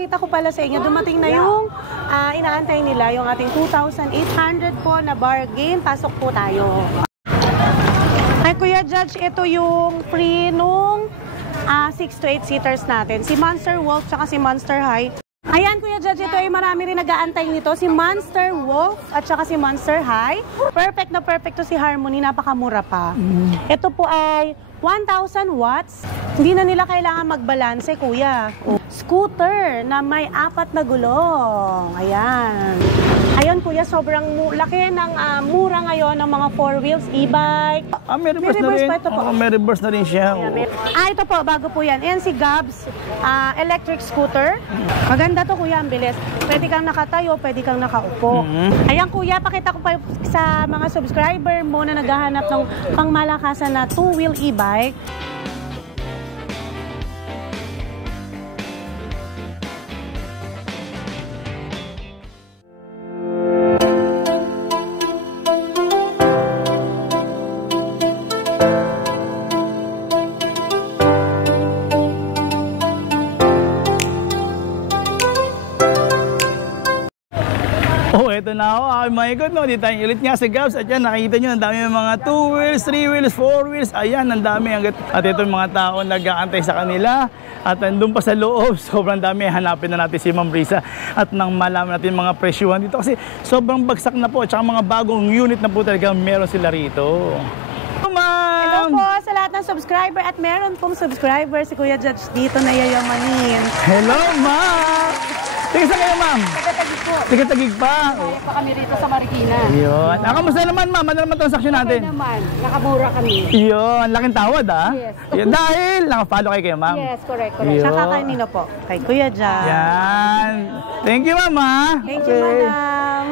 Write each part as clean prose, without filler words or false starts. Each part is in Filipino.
ipapakita ko pala sa inyo, dumating na yung inaantay nila, yung ating 2,800 po na bargain. Pasok po tayo. Ay, Kuya Judge, ito yung free nung 6 to 8 seaters natin. Si Monster Wolf tsaka si Monster High. Ayan, Kuya Judge, ito ay marami rin nag-aantay nito. Si Monster Wolf at saka si Monster High. Perfect na perfect to si Harmony. Napakamura pa. Ito po ay 1,000 watts. Hindi na nila kailangan magbalanse, Kuya. Scooter na may 4 na gulong. Ayan. Ayun, Kuya, sobrang laki ng mura ngayon ng mga 4 wheels, e-bike. May reverse na rin. Pa ito po. May reverse na rin siya. Ito po, bago po yan. Ayan si Gabs electric scooter. Maganda to, Kuya, ang bilis. Pwede kang nakatayo, pwede kang nakaupo. Ayan, Kuya, pakita ko pa sa mga subscriber mo na naghahanap ng pangmalakasan na 2-wheel e-bike. Ito na ako, my God, no? Dito tayo ulit nga si Gabs. At yan, nakikita nyo, ang dami ng mga 2 wheels, 3 wheels, 4 wheels. Ayan, ang dami. At ito yung mga tao nag-aantay sa kanila. At andun pa sa loob, sobrang dami. Hanapin na natin si Ma'am Risa. At nang malaman natin mga presyuhan dito. Kasi sobrang bagsak na po. At saka mga bagong unit na po talaga meron sila rito. Hello po sa lahat ng subscriber. At meron pong subscriber si Kuya Judge dito na yayamanin. Hello, Ma'am! Tingin sa kayo, Ma'am? Tagatagig po. Tagatagig pa. Kaya pa kami rito sa Marikina. Yun. Kamusta naman, Ma'am? Ano naman transaksyon natin? Okay naman. Nakamura kami. Yun. Laking tawad, ah. Yes. Yun, dahil nakafollow kayo, Ma'am. Yes, correct. Tsaka kanino po? Kay Kuya Judge. Yan. Thank you, Ma'am, ha? Thank you, Madam.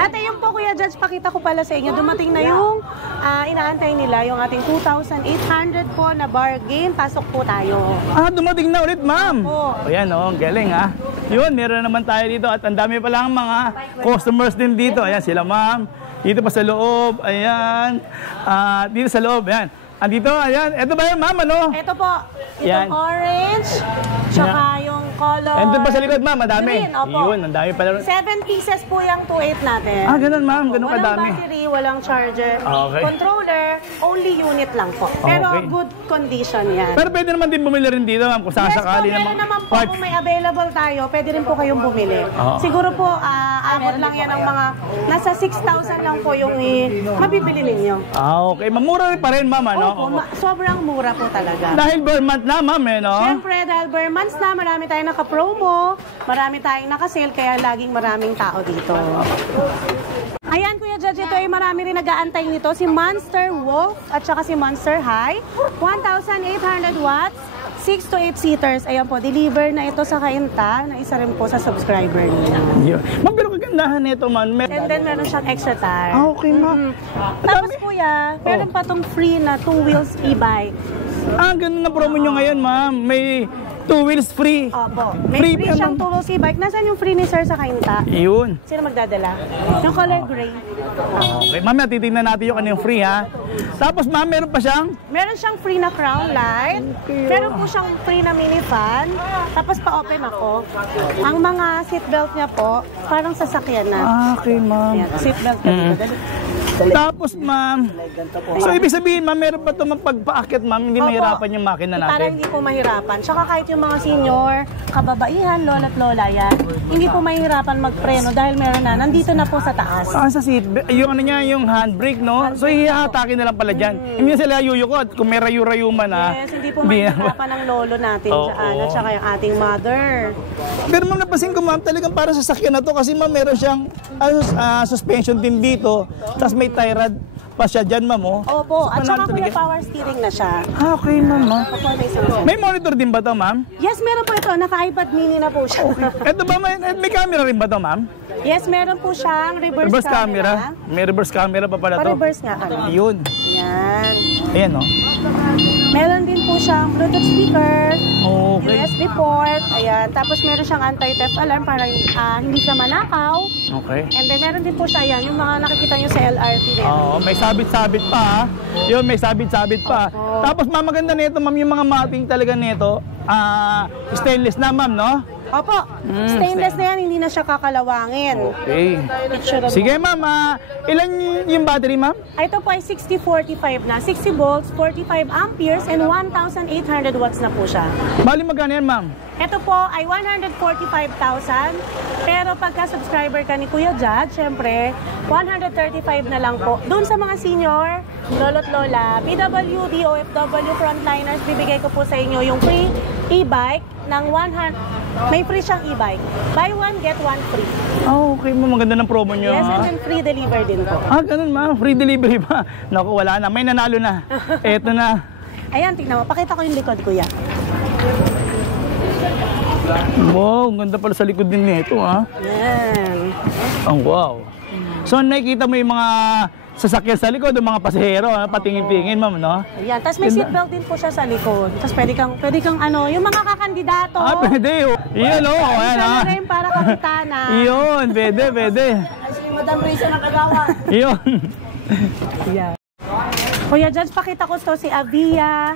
At ayun po, Kuya Judge, pakita ko pala sa inyo. Dumating na yung inaantay nila, yung ating 2,800 po na bargain. Pasok po tayo. Dumating na ulit, Ma'am. Opo. Ayan, galing, ha? Yun, meron naman tayo dito. At ang dami pa lang mga customers din dito. Ayan, sila, Ma'am. Dito pa sa loob. Ayan. Dito sa loob. Ayan. Andito, ayan. Ito ba yun, Ma'am? Ano? Ito po. Yan. Itong orange. Tsaka yung color. Andun pa sa likod, Ma'am. Madami. Green, opo. Yun, ang dami pala. 7 pieces po yung 2.8 natin. Ganun, Ma'am. Ganun kadami. Walang battery, walang charger. Okay. Controller, only unit lang po. Pero Okay. good condition yan. Pero pwede naman din bumili rin dito, Ma'am. Kung sasakali Yes po, meron naman po kung may available tayo, pwede rin po kayong bumili. Siguro po, abot lang yan ng mga, nasa 6,000 lang po yung mabibili ninyo. Okay. Mamura rin pa rin, Ma'am, ano? Opo, sobrang mura po talaga. Dahil per month na, Ma'am, no? Siyempre, dahil per months na, marami tayong naka-promo, marami tayong naka-sale, kaya laging maraming tao dito. Ayan, Kuya Judge, ito ay marami rin nag-aantay nito. Si Monster Wolf at saka si Monster High. 1,800 watts, 6 to 8 seaters. Ayan po, deliver na ito sa Kainta, na isa rin po sa subscriber niya. Ma'am, pero kagandahan nito, Ma'am. And then, meron siyang extra tire. Okay, Ma'am. Tapos, Kuya, meron pa tong free na 2 wheels e-bike. Ganun na promo nyo ngayon, Ma'am. May 2 wheels free. Opo. May free siyang 2 wheels e-bike. Nasaan yung free ni Sir sa Kainta? Yun. Sino magdadala? Yung color gray. Okay, Ma'am, titignan natin yung kanyang free, ha? Tapos, Ma'am, meron pa siyang? Meron siyang free na crown light. Meron po siyang free na mini fan. Tapos pa-open ako. Ang mga seatbelt niya po, parang sasakyan na. Okay, Ma'am. Ayan, seatbelt niya. Tapos, Ma'am, so ibig sabihin, Ma'am, meron pa ito mapagpaakit, Ma'am, hindi mahirapan yung makina Para natin. hindi po mahirapan. Tsaka kahit yung mga senior, kababaihan, lola at lola yan, hindi po mahirapan magpreno dahil meron na. Nandito na po sa taas. Sa seat, yung ano niya, yung handbrake, no? So, ihahatakin na lang pala dyan. Hindi na sila yuyukot. Kung may rayu-rayu man, Yes, hindi po mahirapan ng lolo natin dyan. At saka yung ating mother. Pero, Ma'am, napasin ko, Ma'am, talagang para sa sakyan na to kasi, Ma'am, meron siyang suspension din dito. Tapos may tie rod pa siya dyan, Ma'am, oh. Opo, at saka kuya power steering na siya. Okay, Ma'am, ha? Opo, may sensor. May monitor din ba to, Ma'am? Yes, meron po ito. Naka-iPad mini na po siya. Ito ba, may camera rin ba to, Ma'am? Yes, meron po siyang reverse camera. May reverse camera pa pala to. Pa-reverse nga. Yun. Yan. Ayan, no? Meron din po siyang Bluetooth speaker, Okay. USB port, ayan. Tapos meron siyang anti-theft alarm para hindi siya manakaw. Okay. And then meron din po siya yan, yung mga nakikita nyo sa LRT na yan. Oo, may sabit-sabit pa, ha? Yun, may sabit-sabit pa. Tapos, Ma'am, maganda nito, Ma'am, yung mga mating talaga nito, stainless na, Ma'am, no? Opo, stainless na yan, hindi na siya kakalawangin. Okay. Picture mo. Sige ma'am, ilan yung battery ma'am? Ito po ay 6045 na, 60 volts, 45 amperes, and 1,800 watts na po siya. Bali magkano yan ma'am? Ito po ay 145,000, pero pagka subscriber ka ni Kuya Judge, syempre, 135 na lang po. Doon sa mga senior, lolo't lola, PWD, OFW, frontliners, bibigay ko po sa inyo yung free e-bike ng 100, may free siyang e-bike. Buy one, get one free. Oh, okay ma'am, maganda ng promo nyo. Yes, and then free deliver din po. Ganun ma'am, free delivery pa. Naku, wala na, may nanalo na. Eto na. Ayan, tingnan mo, pakita ko yung likod, Kuya. Wow, ang ganda pala sa likod din nito ha. Yan. Ang wow. So nakikita mo yung mga sasakyan sa likod, yung mga pasahero, patingin-tingin ma'am, no? Ayan, tapos may seatbelt din po siya sa likod. Tapos pwede kang ano, yung mga kakandidato. Pwede oh. Iyon oh, ayan ha. Rin para kapitana. Iyon, pwede. Si Madam Risa ng Kagawa. Iyon. Yeah. Kuya Judge, pakita ko to si Avia.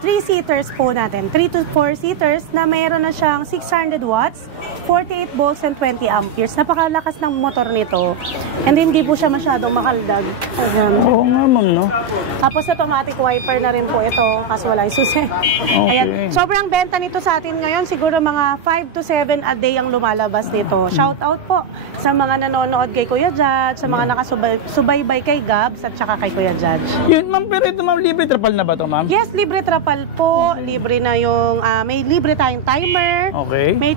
3-seaters po natin, 3 to 4 seaters na mayroon na siyang 600 watts, 48 volts and 20 amperes. Napakalakas ng motor nito. And hindi po siya masyadong makaldag. Ayan. Oo nga ma'am, no? Tapos automatic wiper na rin po ito kasi wala yung susi. Okay. Ayan. Sobrang benta nito sa atin ngayon, siguro mga 5 to 7 a day ang lumalabas nito. Shout out po sa mga nanonood kay Kuya Judge, sa mga nakasubaybay kay Gabs at saka kay Kuya Judge. Yun ma'am, pero ito ma'am, libre trapal na ba to ma'am? Yes, libre trapal po. Libre na yung, may libre tayong timer. Okay. May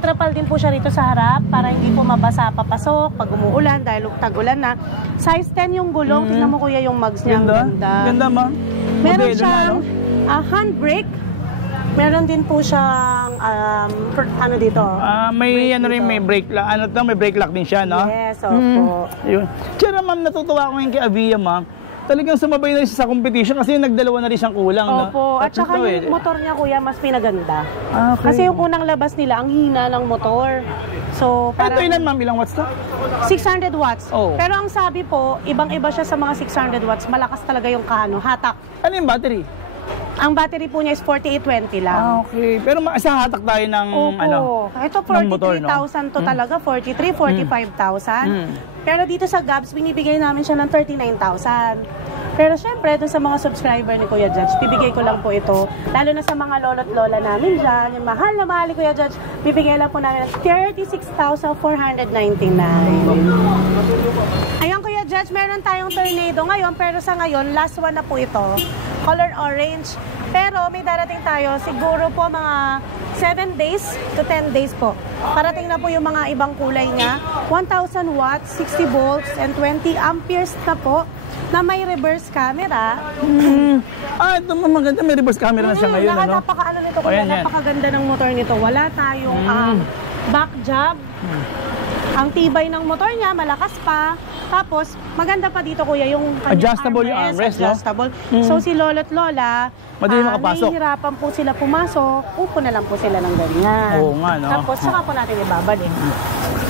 trapal din po siya rito sa harap para hindi po mabasa papasok pag umuulan dahil tag-ulan na. Size 10 yung gulong. Tingnan mo kuya yung mugs niya. Ganda. Ganda ma'am. Meron Modelo siyang na, no? handbrake. Meron din po siyang ano dito? May ano rin, may brake lock. Ano to, may brake lock din siya, no? Yes, opo. Yun. Tsaka ma'am, natutuwa ko ngayon kay Avia ma'am. Talagang sumabay na rin siya sa competition kasi nagdalawa na rin siyang kulang. Opo. At saka yung motor niya kuya mas pinaganda. Okay. Kasi yung unang labas nila, ang hina ng motor. So, Ito ilan ma'am? Ilang watts to? 600 watts. Oh. Pero ang sabi po, ibang-iba siya sa mga 600 watts. Malakas talaga yung hatak. Ano yung battery? Ang battery po niya is 4820 lang. Okay. Pero isang hatak tayo ng Opo. ano? Ito ng motor, no? 43,000 to talaga. 43, 45,000. Pero dito sa Gabs, binibigay namin siya ng 39,000. Pero syempre, dun sa mga subscriber ni Kuya Judge, bibigay ko lang po ito. Lalo na sa mga lolo't lola namin dyan, yung mahal na mahal ni Kuya Judge, bibigay lang po namin ng 36,499. Ayan Kuya Judge, meron tayong tornado ngayon, pero sa ngayon, last one na po ito. Color orange. Pero may darating tayo, siguro po mga 7 days to 10 days po. Parating na po yung mga ibang kulay niya. 1,000 watts, 60 volts, and 20 amperes na po, na may reverse camera. Ito maganda, may reverse camera na siya ngayon, ano? Napaka-ano nito, kuya, napakaganda ng motor nito. Wala tayong back jab. Ang tibay ng motor niya, malakas pa. Tapos, maganda pa dito, kuya, yung adjustable yung armrest, no? Adjustable. So, si lolo't lola, madali makapasok. nahihirapan po sila pumasok, upo na lang po sila ng ganyan. Oo nga, no? Tapos, saka po natin ibabalik.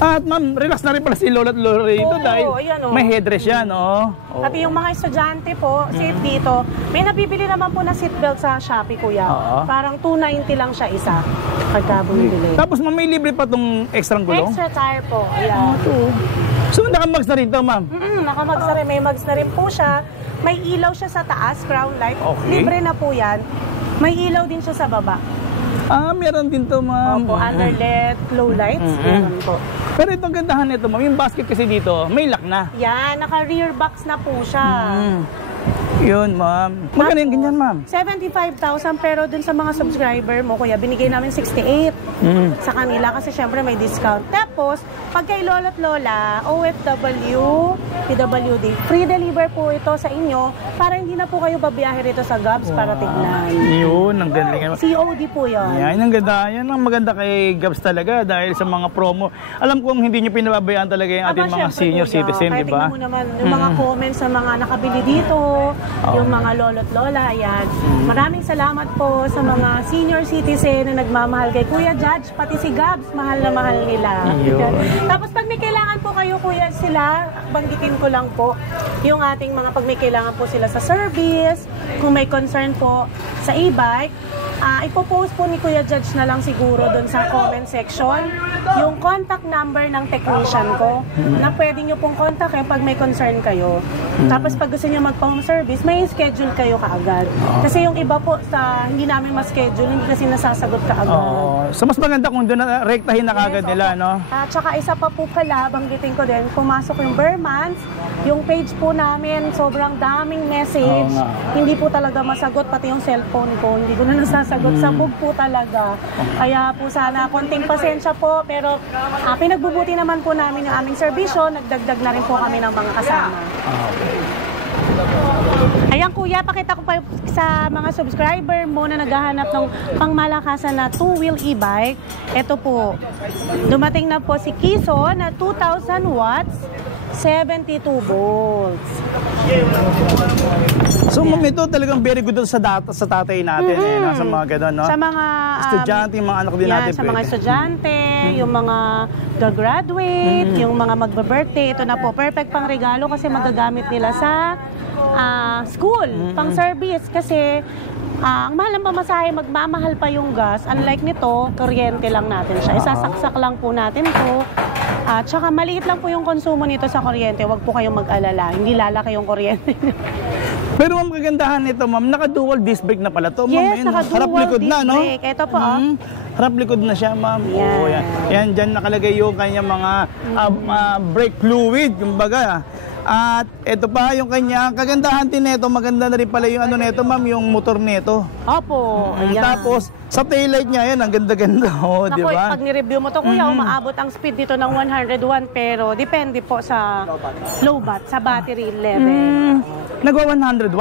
At ma'am, relax na rin pala si lolo't lola rito dahil ayan, may headrest yan, oh. Pati yung mga estudyante po, safe dito. May nabibili naman po na seatbelt sa Shopee, kuya. Parang 290 lang siya isa pagka bumibili. Tapos ma'am, may libre pa tong extra gulong? Extra tire po. Ayan. So, nakamags na rin to, ma'am? Nakamags na rin. May mags na rin po siya. May ilaw siya sa taas, crown light. Okay. Libre na po yan. May ilaw din siya sa baba. Meron din to, ma'am. Opo, under LED, low lights. Meron po. Pero itong gandahan nito, ma'am, yung basket kasi dito, may lock na. Yan, naka-rear box na po siya. Yun, ma'am. Magkano yung ganyan, ma'am? 75,000, pero dun sa mga subscriber mo, kuya, binigay namin 68 sa kanila kasi syempre may discount. Tapos, pag kay lolo't lola, OFW, PWD, free deliver po ito sa inyo para hindi na po kayo babiyahe rito sa Gabs para tignan. Yun, ang galing. COD po yun. Yan, ang ganda. Yan ang maganda kay Gabs talaga dahil sa mga promo. Alam kong hindi nyo pinababayaan talaga yung ating mga senior citizen, di ba? Kaya tingnan mo naman yung mga comments sa mga nakabili dito, yung mga lolo't lola, ayan. Maraming salamat po sa mga senior citizen na nagmamahal kay Kuya Judge, pati si Gabs, mahal na mahal nila. Tapos pag may kailangan po kayo, kuya, sila, banggitin ko lang po, yung ating mga pag may kailangan po sila sa service, kung may concern po sa e-bike, ipopost po ni Kuya Judge na lang siguro doon sa comment section yung contact number ng technician ko na pwede nyo pong kontakin pag may concern kayo. Tapos pag gusto nyo mag-home service, may schedule kayo kaagad. Kasi yung iba po sa hindi namin ma-schedule, hindi kasi nasasagot kaagad. So mas maganda kung doon na rektahin na kagad nila, no? At saka isa pa po pala, banggitin ko din, pumasok yung Bermans, yung page po namin, sobrang daming message. Hindi po talaga masagot, pati yung cellphone ko, hindi ko na nasasagot. Sabog po talaga. Kaya po sana, konting pasensya po, pero pinagbubuti naman po namin yung aming serbisyo, nagdagdag na rin po kami ng mga kasama. Ayan kuya, pakita ko pa sa mga subscriber mo na naghahanap ng pangmalakasan na two-wheel e-bike. Ito po, dumating na po si Kiso na 2,000 watts, 72 volts. So ito talagang very good sa tatay natin, sa mga gano'n, no? Sa mga estudyante, yung mga anak din natin. Sa mga estudyante, yung mga gagraduate, yung mga magbe-birthday, ito na po, perfect pang regalo kasi magagamit nila sa school, pang service kasi ang mahal ng pamasahe, magmamahal pa yung gas. Unlike nito, kuryente lang natin siya. Isasaksak lang po natin to. At saka maliit lang po yung konsumo nito sa kuryente. Huwag po kayong mag-alala. Hindi lalaki yung kuryente. Pero ma'am, kagandahan nito, ma'am, naka-dual disc brake na pala to, ma'am. Yes, naka-dual disc brake. Ito po, harap likod na siya, ma'am. Yan. Yan, dyan nakalagay yung kanyang mga brake fluid, kumbaga. At ito pa yung kanya, kagandahan din nito, maganda na rin pala yung ano nito, ma'am, yung motor nito. Opo, ayan. Tapos, sa taillight niya, yan, ang ganda-ganda, di ba? Pag ni-review mo to, kuya, umaabot ang speed dito ng 101, pero depende po sa low bat, sa battery level. Nagwa 101?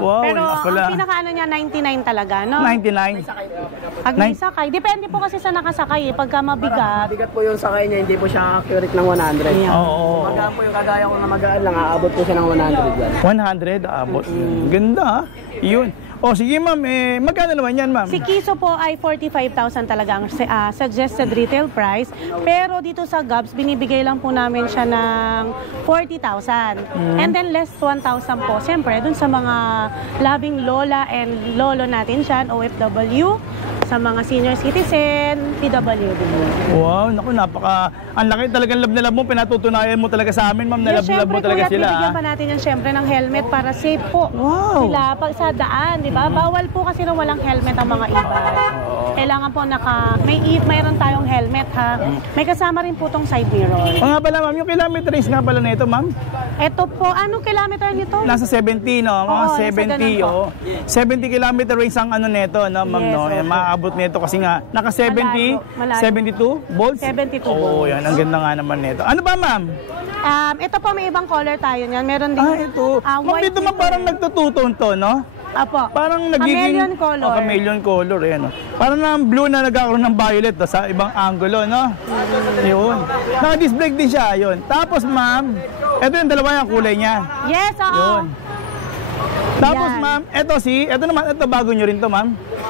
Wow, pero ang pinaka-ano niya, 99 talaga, no? 99. Pag may sakay, depende po kasi sa nakasakay, pagka mabigat. Mabigat po yung sakay niya, hindi po siya accurate ng 100. Oo. Magaan po yung kagaya ko na magaan lang, aabot po siya ng 100. 100, aabot. Ganda, yun. O sige ma'am, magkano naman yan ma'am? Si Kiso po ay 45,000 talaga ang suggested retail price. Pero dito sa Gabs, binibigay lang po namin siya ng 40,000. And then less 1,000 po. Siyempre, dun sa mga loving lola and lolo natin dyan, OFW, sa mga senior citizen, PWD. Wow, naku, ang laki talagang love na love mo, pinatutunayan mo talaga sa amin ma'am, na love na love mo talaga sila. Bibigyan pa natin yan siyempre ng helmet para safe po sila pag sa daan, di ba? Bawal po kasi na walang helmet ang mga e-bike. Kailangan po mayroon tayong helmet ha. May kasama rin po tong side mirror. O nga pala ma'am, yung kilometer range nga pala na ito ma'am? Ito po, anong kilometer nito? Nasa 70, no? Mga 70, 70 kilometer range ang ano nito, no ma'am, no? Maabot nito kasi nga, naka 70, 72 volts? 72 volts. Oo, yan, ang ganda nga naman nito. Ano ba ma'am? Ito po, may ibang color tayo niyan. Meron din ito. Ma'am, dito ma'am parang nagtututon to, no? Apo. Parang nagiging chameleon color. Chameleon color, eh, no? Parang ng blue na nagkakaroon ng violet sa ibang angulo, no? Yun. Naka-disc brake din siya, yun. Tapos ma'am, ito yung dalawa yung kulay niya. Yes, oo. Yun. Tapos ma'am, ito naman, ito bago nyo rin to ma'am.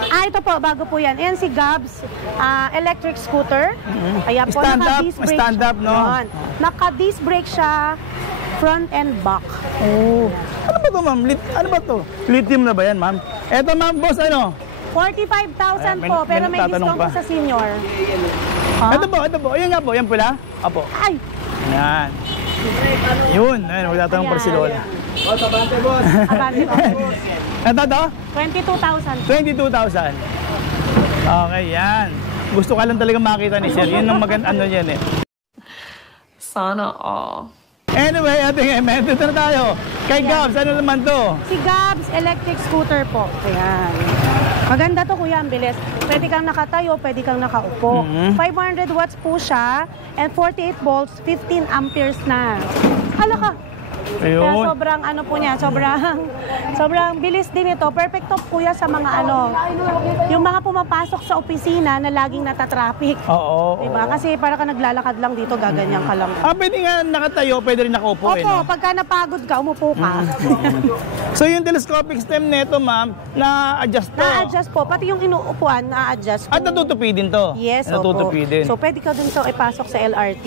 Ito po, bago po yan. Ayan si Gabs, electric scooter. Kaya po, naka-disc brake. Stand up, no? Naka-disc brake siya, front and back. Oh. Ano ba to ma'am? Ano ba to? Lithium na ba yan ma'am? Eto ma'am, boss, ano? 45,000 po, pero may discount po sa senior. Ito po. Ayan nga po, yan pula. Apo. Ay! Yan. Yun, ayun, magtatanong pa si Lola. Abante boss. Abante boss. Ito to? 22,000. 22,000. Okay, yan. Gusto ka lang talaga makita ni Sir. Yun ang ano yan eh. Sana all. Anyway, ating dito na tayo. Kay Gabs, ano naman to? Si Gabs, electric scooter po. Ayan. Maganda to kuya, ang bilis. Pwede kang nakatayo, pwede kang nakaupo. 500 watts po siya and 48 volts, 15 amperes na. Hala ka! Ayun. Kaya sobrang ano po niya, sobrang bilis din ito. Perfect to kuya sa mga yung mga pumapasok sa opisina na laging natatraffic. Oo. Diba? Kasi para ka naglalakad lang dito, gaganyan ka lang. Pwede nga nakatayo, pwede rin nakaupo. Opo, pagka napagod ka, umupo ka. So yung telescopic stem nito, ma'am, na-adjust to? Na-adjust po. Pati yung inuupuan, na-adjust po. At natutupidin to? Yes, natutupidin. So pwede ka dun ipasok sa LRT.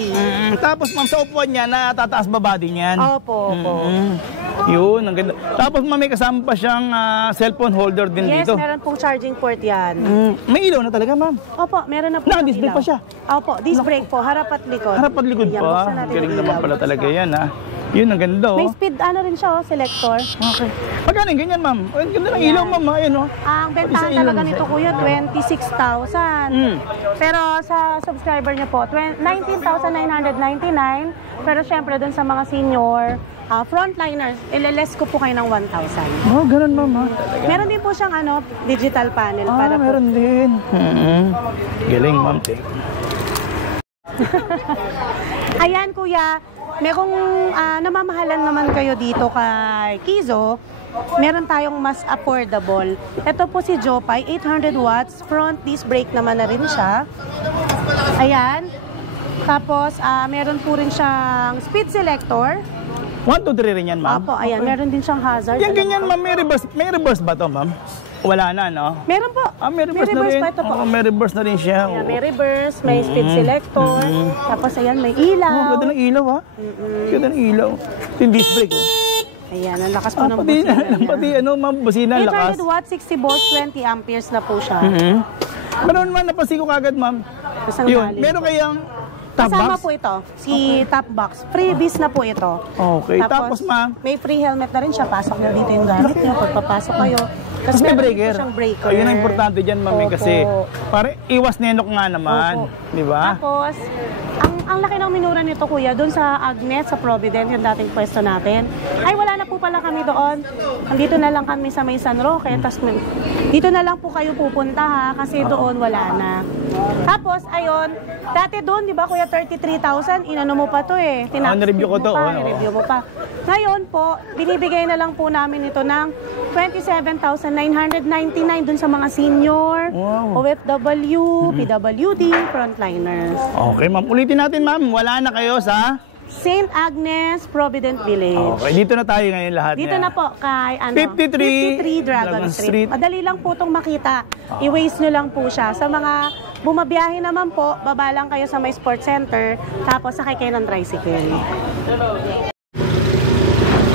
Tapos ma'am, sa upuan niya, natataas baba din yan? Opo. Yun, ang ganda. Tapos ma'am, may kasama pa siyang cellphone holder din Yes, dito. meron pong charging port yan. May ilaw na talaga, ma'am. Opo, meron na po. Naka-display ilaw. pa siya. Opo, disc brake po, harap at likod. Harap at likod Ayan, pa. buksan natin Galing yung naman ilaw. pala talaga yan, ha. Yun, ang ganda, May oh. speed, ano rin siya, selector. Okay. Magkano yung ganyan, ma'am? Ang ganda ng ilaw, ma'am, ha. Ayan, oh. Ang bentahan Isa ilaw, talaga isa. nito, kuya, 26,000. Pero sa subscriber niya po, 19,999. Pero syempre, dun sa mga senior, frontliners, ileless ko po kayo ng 1,000. Oh, ganun, ma'am, ha. Meron din po siyang digital panel para po. Meron din. Galing, ma'am. Ayan, kuya, merong namamahalan naman kayo dito kay Kizo. Meron tayong mas affordable. Ito po si Jopay, 800 watts, front disc brake naman na rin siya. Ayan. Tapos, meron po rin siyang speed selector. 1, 2, 3 rin yan, ma'am. Opo, ayan, meron din siyang hazard. Yan, ganyan, ma'am. May reverse ba to, ma'am? Wala na, no? Meron po. May reverse na rin. pa ito po. May reverse na rin siya. Ayan, may reverse, may speed selector. Tapos, ayan, may ilaw. Ganda ng ilaw, ha? Ganda ng ilaw. Ito yung disc brake, oh. Ayan, ang lakas po ng Pati, busina niya. pati ma'am, busina, lakas. 800 watts, 60 volts, 20 amperes na po siya. Meron man, napansin ko kagad, ma'am. Tapos ang Yun, lalim meron po. kayang top Kasama box? po ito, si top box. Freebies na po ito. Okay, tapos, ma'am, may free helmet na rin siya. Pasok na dito yung gamit niyo. Pagpapasok kayo. tapos may meron din po breaker. siyang breaker. Ayun ang importante dyan, ma'am, Opo. kasi pare iwas nenok nga naman. Opo. Di ba? Tapos, ang laki ng minura nito, kuya, doon sa Agnes, sa Provident, yung dating pwesto natin. Ay, wala na po pala kami doon. Andito na lang kami sa may San Roque. Tapos, dito na lang po kayo pupunta, ha, kasi doon wala na. Tapos, ayun, dati doon, di ba, kuya, 33,000, inano mo pa to eh. na-review ko to, Review mo pa. Ngayon po, binibigay na lang po namin ito ng 27,999 dun sa mga senior, Wow. OFW, PWD, frontliners. Okay, ma'am. Ulitin natin, ma'am. Wala na kayo sa... St. Agnes, Provident Village. Okay, dito na tayo ngayon lahat. Dito niya. na po kay 53 Dragon Street. Madali lang po itong makita. I-waste nyo lang po siya. Sa mga bumabiyahe naman po, baba lang kayo sa may sports center, tapos sakay kayo ng tricycle.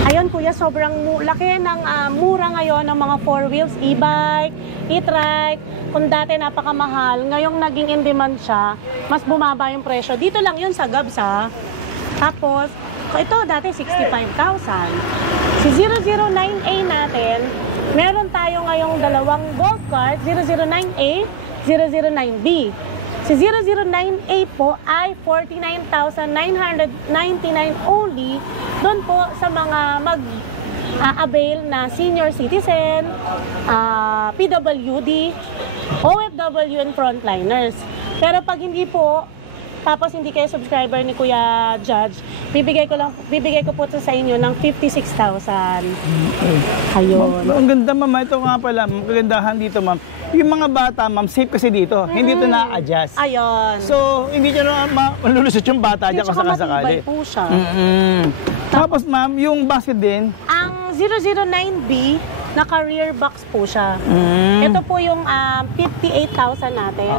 Ayun kuya, sobrang laki ng mura ngayon ng mga 4 wheels, e-bike, e-trike. Kung dati napakamahal, ngayong naging in demand siya, mas bumaba yung presyo. Dito lang yun sa Gabs, ha. Tapos, ito dati 65,000. Si 009A natin, meron tayo ngayong dalawang golf cart, 009A, 009B. Si 009A po ay 49,999 only doon po sa mga mag-avail na senior citizen, PWD, OFW, and frontliners. Pero pag hindi po, tapos hindi kayo subscriber ni Kuya Judge, bibigay ko po ito sa inyo ng 56,000. Ayun. Ang ganda, ma'am. Ito nga pala, kagandahan dito, ma'am. Yung mga bata, ma'am, safe kasi dito. Hindi ito na-adjust. Ayun. So, hindi nyo na malulusot yung bata dyan kung sakasakali. Matibay po siya. Tapos, ma'am, yung basket din. Ang 009B, naka-rear box po siya. Ito po yung 58,000 natin.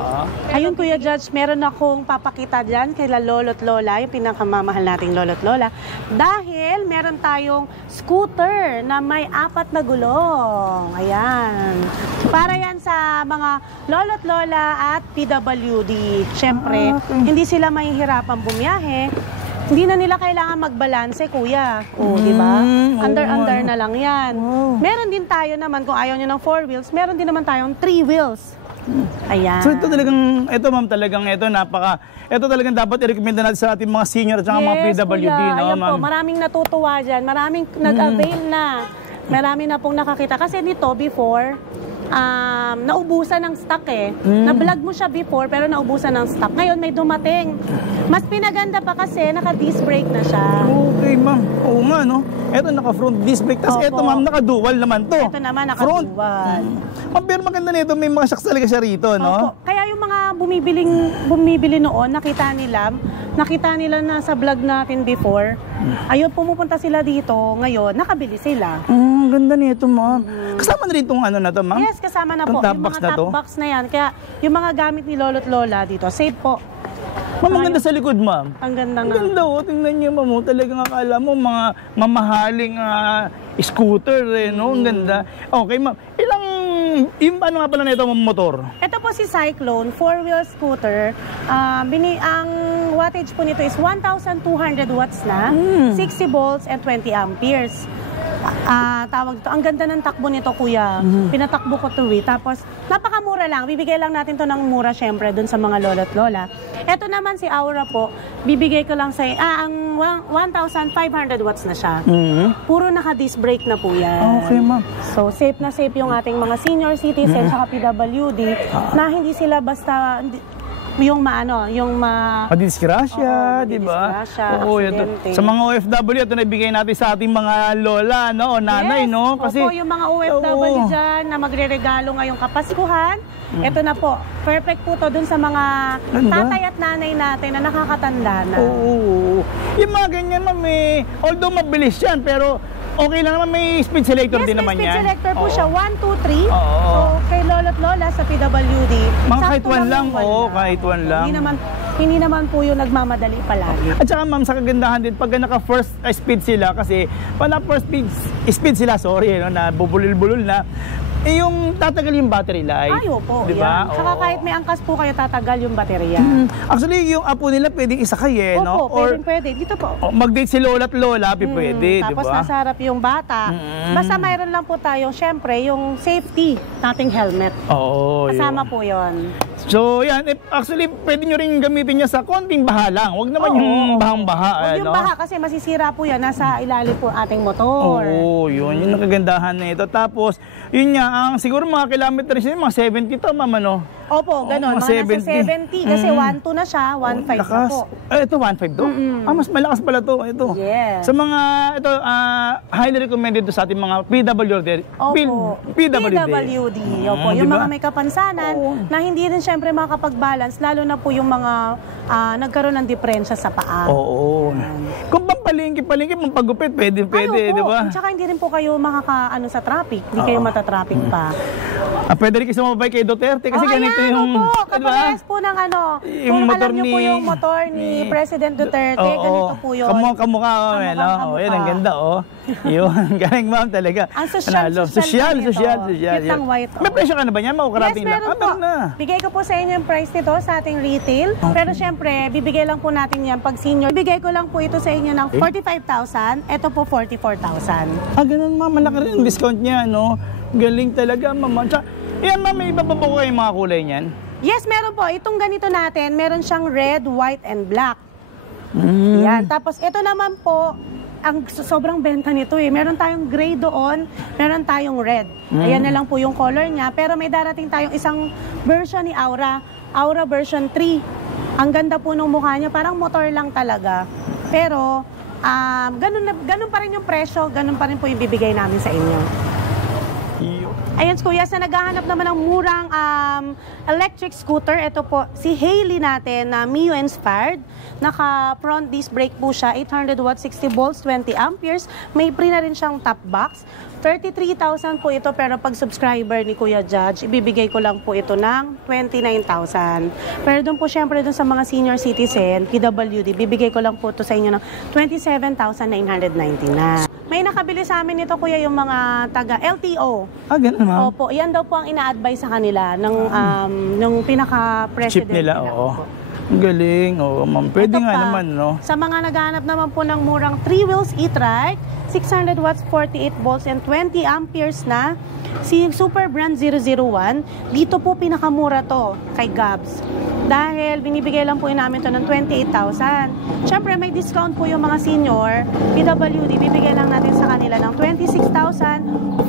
Ayun, Kuya Judge, meron akong papakita dyan kay Lolo't Lola, yung pinakamamahal nating Lolo't Lola. Dahil meron tayong scooter na may 4 na gulong. Ayan. Para yan sa mga Lolo't Lola at PWD. Siyempre, hindi sila mahihirapan bumiyahe. Hindi na nila kailangan magbalanse, kuya. O, di ba? Under na lang yan. Meron din tayo naman, kung ayaw nyo ng 4 wheels, meron din naman tayong 3 wheels. Ayan. So ito talagang, ito ma'am, talagang ito talagang dapat i-recommend natin sa ating mga senior at mga PWD, kuya. no, Ayan ma'am? po, maraming natutuwa dyan. Maraming nag-avail na. Marami na pong nakakita. Kasi nito, before, naubusan ng stock eh. Na-vlog mo siya before, pero naubusan ng stock. Ngayon, may dumating. Mas pinaganda pa kasi, naka-disc brake na siya. Okay, ma'am. Oo nga, no? Ito naka-front disc brake. Tapos Opo. ito, ma'am, naka-dual naman to. Ito naman, naka-dual. Ma'am, pero maganda nito, may mga shocks talaga siya rito, no? Opo. Kaya yung mga bumibili noon, nakita nila na sa vlog natin before, ayun, pumupunta sila dito, ngayon, nakabili sila. Ganda nito, ma'am. Kasama na rin itong ano na to, ma'am? Yes, kasama na Itong po. top Yung box mga na to? top box na yan. Kaya yung mga gamit ni Lolo't Lola dito, safe po. Ma'am, ang ganda sa likod, ma'am. Ang ganda Ang nga. ganda, oh. Tingnan niyo, ma'am. Oh. Talagang akala mo, mga mamahaling scooter eh, no? Ang ganda. Okay, ma'am. Yung ano nga pala na ito, motor? Ito po si Cyclone, 4-wheel scooter. Ang wattage po nito is 1,200 watts na, 60 volts and 20 amperes. Tawag ito, ang ganda ng takbo nito, kuya. Pinatakbo ko to Tapos, napakamura lang. Bibigay lang natin to ng mura, syempre, dun sa mga lolo't lola. Ito naman si Aura po, bibigay ko lang sa ang 1,500 watts na siya. Puro naka-disc brake na po yan. Okay, ma'am. So, safe na safe yung ating mga senior citizens sa PWD na hindi sila basta yung madisgrasya, di ba? Oo, ito. Sa mga OFW, ito naibigay natin sa ating mga lola, no? O nanay, yes, no? Kasi opo, yung mga OFW dyan na magre-regalo ngayong Kapaskuhan, ito na po. Perfect po to dun sa mga tatay at nanay natin na nakakatanda na. Oo. Yung mga ganyan, ma'am, although mabilis yan, pero okay lang naman, may speed selector din naman yan. Yes, may speed selector po siya, 1, 2, 3. Oo. So, kay lolo't lola sa PWD, mga kahit one lang, kahit one lang. Hindi naman po yung nagmamadali palagi. At saka ma'am, sa kagandahan din, pag naka-first speed sila, kasi pag na-first speed sila, no, na bubulil-bulul na, yung tatagal yung battery life. Ay, opo. Diba? Saka kahit may angkas po kayo, tatagal yung baterya. Actually, yung apo nila pwedeng isakay no? Opo, pwede. Dito po. Mag-date si lola at lola, pwede, Tapos diba? nasa harap yung bata. Basta mayroon lang po tayong, syempre, yung safety nating helmet. Oo. Kasama po yon. So, yan. Actually, pwede nyo rin gamitin niya sa konting baha lang. Huwag naman yung bahang-baha. Huwag yung baha kasi masisira po yan. Nasa ilalim po ating motor. Oo, yun. Yung nakagandahan na ito. Tapos, yun nga, siguro mga kilometers yun, mga 70 to, mama, no? Opo, gano'n. Mga nasa 70. Kasi 1.2 na siya, 1.5 na po. Ito, 1.5 to? Mas malakas pala to. Ito. Yes. Sa mga, ito, highly recommended to sa ating mga PWD. Opo. PWD. Opo. Yung diba? mga may kapansanan na hindi rin syempre makakapag-balance, lalo na po yung mga nagkaroon ng diferensya sa paa. Oo. Kung pampalingki, pampagupit, pwede, di ba? Tsaka hindi rin po kayo makakaano sa traffic. Hindi kayo matatraffic pa. Pwede rin kayo sumabay kay Duterte kasi ganito yung... Kaparehas po ng yung kung motor alam niyo po yung motor ni President Duterte, ganito po yun. Kamukha, yan, ang ganda, Yun, galing ma'am talaga. Ang sosyal. Kitang white. May presyo ka na ba niyan? Yes, Makukarating lang. meron po. Bigay ko po sa inyo yung price nito sa ating retail. Pero syempre, bibigay lang po natin yan pag senior. Bibigay ko lang po ito sa inyo ng 45,000. Ito po 44,000. Ganun ma'am, malaki rin yung discount niya, no? Galing talaga, ma'am. Yan ma'am, may iba pa po kayo mga kulay niyan? Yes, meron po. Itong ganito natin, meron siyang red, white, and black. Yan. Tapos ito naman po, ang sobrang benta nito Meron tayong gray doon, meron tayong red. Ayan na lang po yung color niya. Pero may darating tayong isang version ni Aura. Aura version 3. Ang ganda po ng mukha niya. Parang motor lang talaga. Pero, ganun pa rin yung presyo. Ganun pa rin po yung bibigay namin sa inyo. Ayan, kuya, sa naghahanap naman ng murang electric scooter, ito po, si Hailey natin na Mio inspired. Naka-front disc brake po siya, 800 watts, 60 volts, 20 amperes. May free na rin siyang top box. 33,000 po ito, pero pag subscriber ni Kuya Judge, ibibigay ko lang po ito ng 29,000. Pero doon po, syempre, doon sa mga senior citizen, PWD, bibigay ko lang po ito sa inyo ng 27,990 na. May nakabili sa amin nito, kuya, yung mga taga LTO. Ganun, ma'am? Opo, yan daw po ang ina-advise sa kanila ng pinaka-president chip nila, oo. Galing, ma'am. Pwede nga naman, no? Sa mga naghahanap naman po ng murang 3 wheels e-trike, 600 watts, 48 volts, and 20 amperes na, si Super Brand 001, dito po pinakamura to kay Gabs. Dahil binibigay lang po namin to ng 28,000. Siyempre, may discount po yung mga senior. PWD, bibigay lang natin sa kanila ng 26,499.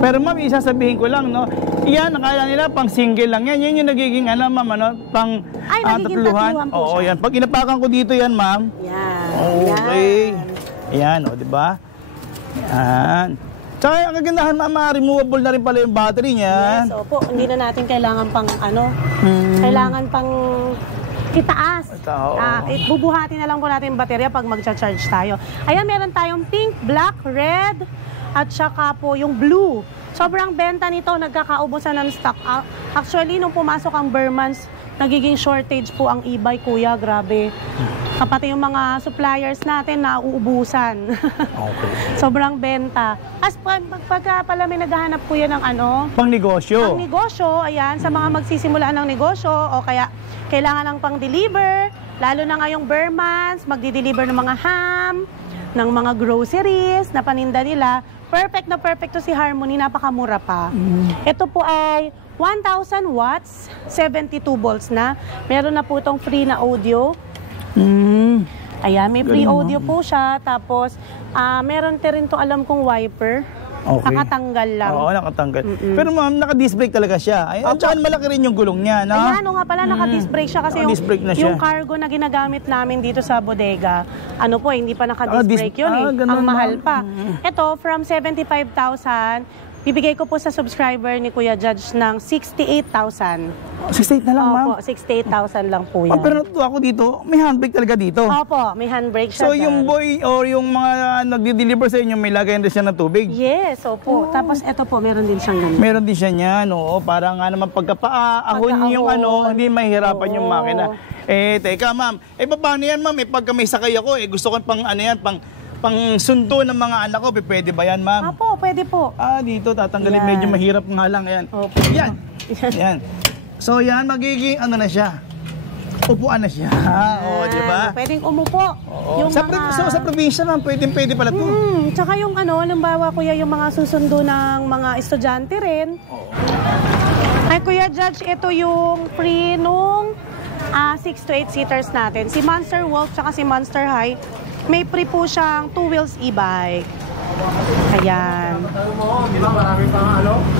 Pero ma'am, isasabihin ko lang, no? Yan, nakala nila pang single lang yan. Yan yung nagiging, ma'am, pang nagiging tatluhan po siya. Oo, yan. Pag inapakan ko dito yan, ma'am. Yan. Okay. Yan, di ba? Yan. Tsaka ang kagandahan, mama, removable na rin pala yung battery niyan. Yes, opo. Hindi na natin kailangan pang kailangan pang itaas. Bubuhatin na lang po natin yung baterya pag magcha-charge tayo. Ayan, meron tayong pink, black, red, at saka po yung blue. Sobrang benta nito, nagkakaubusan ng stock. Actually, nung pumasok ang Burmans nagiging shortage po ang e-bike, kuya. Grabe. Kapati yung mga suppliers natin na uubusan. Okay. Sobrang benta. As pagka pala may naghahanap kuya ng ano, Pang negosyo. ang negosyo, ayan, sa mga magsisimula ng negosyo o kaya kailangan ng pang-deliver, lalo na ngayong bare months, magdi-deliver ng mga ham, ng mga groceries na paninda nila. Perfect na perfect to si Harmony, napakamura pa. Ito po ay 1,000 watts, 72 volts na. Meron na po itong free na audio. Ayan, may free Galing, audio po siya. Tapos, meron rin to alam kong wiper. Okay. Nakatanggal lang. Oo, nakatanggal. Pero ma'am, naka-disc brake talaga siya. Ay, at saka malaki rin yung gulong niya, no? Ayan, nga pala, naka-disc brake siya kasi Naka-disc brake na siya. yung cargo na ginagamit namin dito sa bodega, ano po, hindi pa naka-disc disc- brake yun eh. ganun, Ang mahal ma'am. pa. Ito, from 75,000, bibigay ko po sa subscriber ni Kuya Judge ng 68,000. 68 na lang, ma'am. Opo, 68,000 lang po yan. Oh, pero natuwa ako dito, may handbrake talaga dito. Opo, may handbrake siya So yung dyan. boy or yung mga nagdi-deliver sa inyo, may lagayan din siya ng tubig? Yes, opo. Tapos ito po, meron din siyang ganun. Meron din siya niyan, oo. Para nga naman pagkapaahon yung Pagkaahon. hindi mahirapan yung Oo. makina. Teka ma'am, paano yan ma'am? Pagka may sakay ako, gusto ko pang ano yan, pang sundo ng mga anak ko, pwede ba yan ma'am? Opo, pwede po. Dito tatanggalin, Yan. medyo mahirap nga lang yan. Opo. Yan. Yan. So yan, magiging ano na siya. Upuan na siya. Oo, di ba? Pwedeng umupo. Oo. Yung Sa probinsya ma'am, pwede pala to. Tsaka yung ano, halimbawa kuya, yung mga susundo ng mga estudyante rin. Ay kuya Judge, ito yung free nung 6 to 8 seaters natin. Si Monster Wolf tsaka si Monster High, may free po siyang 2 wheels e-bike. Ayan.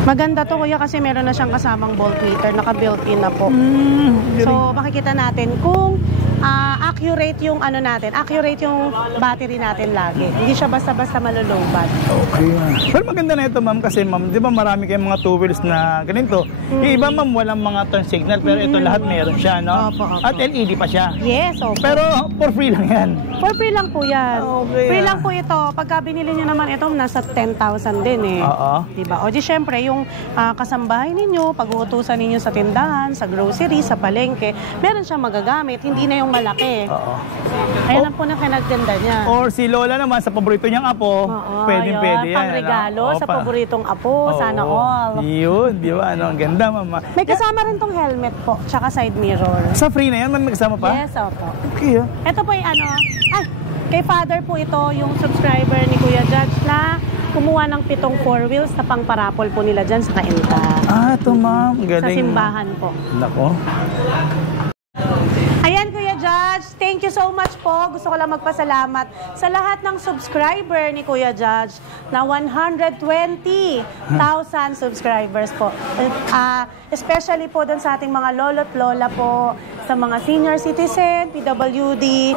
Maganda to kuya kasi meron na siyang kasamang voltmeter, naka-built-in na po. So makikita natin kung accurate yung ano natin, accurate yung battery natin lagi. Hindi siya basta-basta malulowbat. Okay. Pero maganda na ito ma'am kasi ma'am, di ba marami kayong mga two wheels na ganito. Yung iba ma'am walang mga turn signal pero ito lahat meron siya, no? Opo, opo. At LED pa siya. Yes, opo. Pero for free lang yan. For free lang po yan. Okay, Free lang po ito. Pagka binili nyo naman ito, nasa 10,000 din eh. Oo. Diba? O di syempre, yung kasambahay ninyo, pag-uutusan ninyo sa tindahan, sa grocery, sa palengke, meron siyang magagamit, hindi na yung malaki. Oo. Ayan lang po na kinaganda niya. Or si Lola naman sa paborito niyang apo, pwede yan. Pang-regalo ano? sa Opa. paboritong apo, sana Oo. all. Yun, di ba? Ano, ang ganda mama. May kasama rin tong helmet po, tsaka side mirror. Sa free na yan, may kasama pa? Yes, opo. Okay, Ito po yung ano, kay father po ito, yung subscriber ni Kuya Judge na kumuha ng 7 4 wheels na pang parapol po nila dyan sa Kainta. Ito ma'am. Galing. Sa simbahan po. Nako. Ayan Kuya Judge, thank you so much po. Gusto ko lang magpasalamat sa lahat ng subscriber ni Kuya Judge na 120,000 subscribers po. Especially po dun sa ating mga lolo't lola po, sa mga senior citizen, PWD,